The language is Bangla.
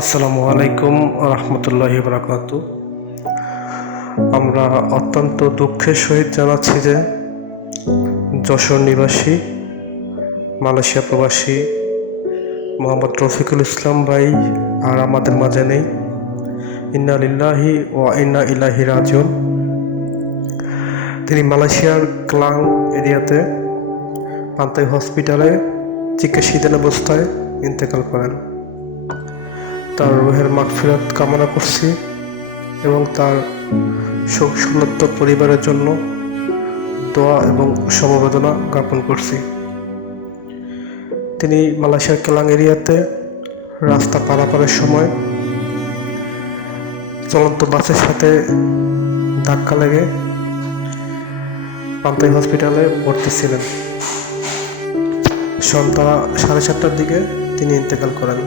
আসসালামু আলাইকুম রহমতুল্লাহি বারাকাতু। আমরা অত্যন্ত দুঃখের সহিত জানাচ্ছি যে যশোর নিবাসী মালয়েশিয়া প্রবাসী মোহাম্মদ রফিকুল ইসলাম ভাই আর আমাদের মাঝে নেই। ইন্না লিল্লাহি ওয়া ইন্না ইলাইহি রাজিউন। তিনি মালয়েশিয়ার ক্লাং এরিয়াতে পান্তাই হসপিটালে চিকিৎসাধীন অবস্থায় ইন্তেকাল করেন। তার রুহের মাগফিরাত কামনা করছি এবং তার শোক সংতপ্ত পরিবারের জন্য দোয়া এবং সমবেদনা জ্ঞাপন করছি। তিনি মালয়েশিয়ার কেলাং এরিয়াতে রাস্তা পারাপারের সময় চলন্ত বাসের সাথে ধাক্কা লেগে পান্তাই হসপিটালে ভর্তি ছিলেন। সন্ধ্যা 7:30টার দিকে তিনি ইন্তেকাল করেন।